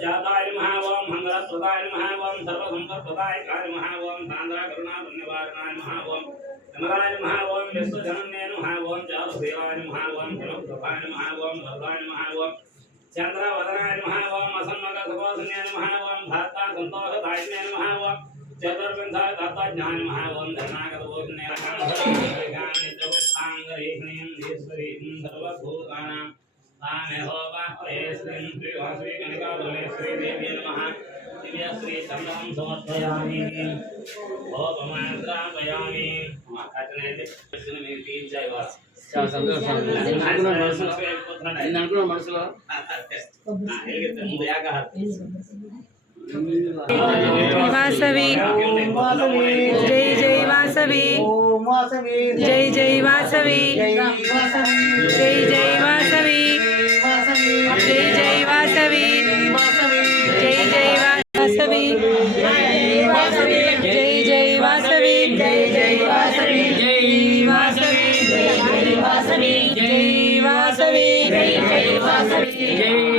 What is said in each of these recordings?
जाताय नमः ओम मंगलप्रदाय नमः ओम सर्वसंपत्प्रदाय काय नमः ओम तांद्रा करुणा पुण्यवारणाय नमः ओम नमराय नमः ओम विश्वजनन्ये नमः ओम चारुदेवाय नमः ओम जलप्रदाय नमः ओम वरदाय नमः ओम चंद्रवदनाय नमः ओम असन्मगसुभासन्ये नमः ओम धाता संतोषदायिने नमः ओम चतुर्विंशाय दाता ज्ञान नमः ओम धनागतभूषणे रकांगरेखणीं ईश्वरीं सर्वभूतानां आमे होगा श्री श्री कनिकावल्ली श्री देवी नमः दिव्य श्री चंदनं समर्पयामि होममाद्रापयामि माताचने दर्शन में तीन जय वास చాలా సంతోషం అనుకున్న మనసులో वासवी जय जय वासवी जय जय वासवी जय जय वासवी जय जय वासवी जय जय वासवी जय जय वासवी जय जय वासवी जय वासवी जय वासवी जय वासवी जय जय वासवी जय वासवी जय जय वासवी जय वासवी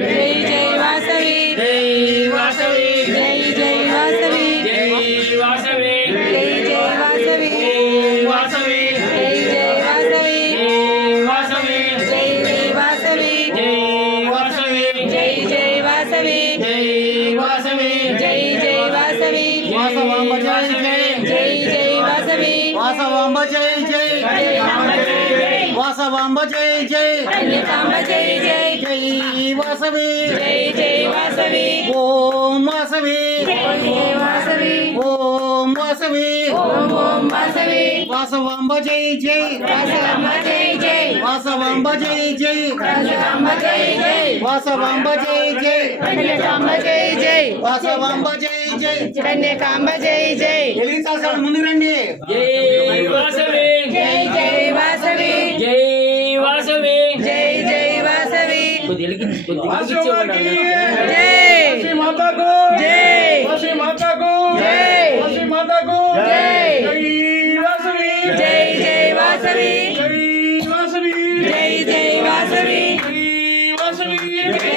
जय जय वासवी जय वासवी जय जय वासवी वासवी जय जय वासवी वासवी जय जय वासवी जय वासवी जय जय वासवी जय वासवी जय जय वासवी वासवांब जय जय जय जय वासवी वासवांब जय जय वासवांब जय जय कन्यकांब जय जय जय वासवी जय जय वासवी ओम वासवी जय जय वासवी ओम वासवी ओम ओम वासवी वासवांब जय जय वासवांब जय जय वासवांब जय जय कन्यकांब जय जय वासवांब जय जय कन्यकांब जय जय वासवांब जय जय कन्यकांब जय जय ఎలిగితాసలు ముందుకు రండి జై వాసవి जय जय वासवी జై వాసవి जय जय वासवी కొద్దిగా जय माता को जय वासी माता को जय वासी माता को जय जय वासवी जय जय वासवी जय वासवी जय जय वासवी जय वासवी जय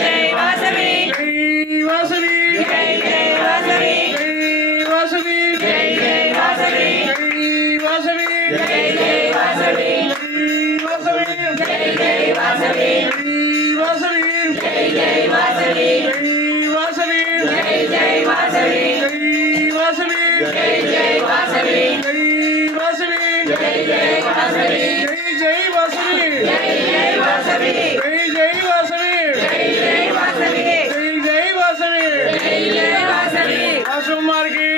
जय वासवी जय वासवी जय जय वासवी जय वासवी जय जय वासवी जय वासवी जय जय वासवी जय वासवी जय जय वासवी जय जय वासवी जय जय वासवी जय जय वासवी जय जय वासवी जय जय वासवी जय जय वासवी जय जय वासवी जय जय वासवी जय जय वासवी जय जय वासवी आसु मार्गी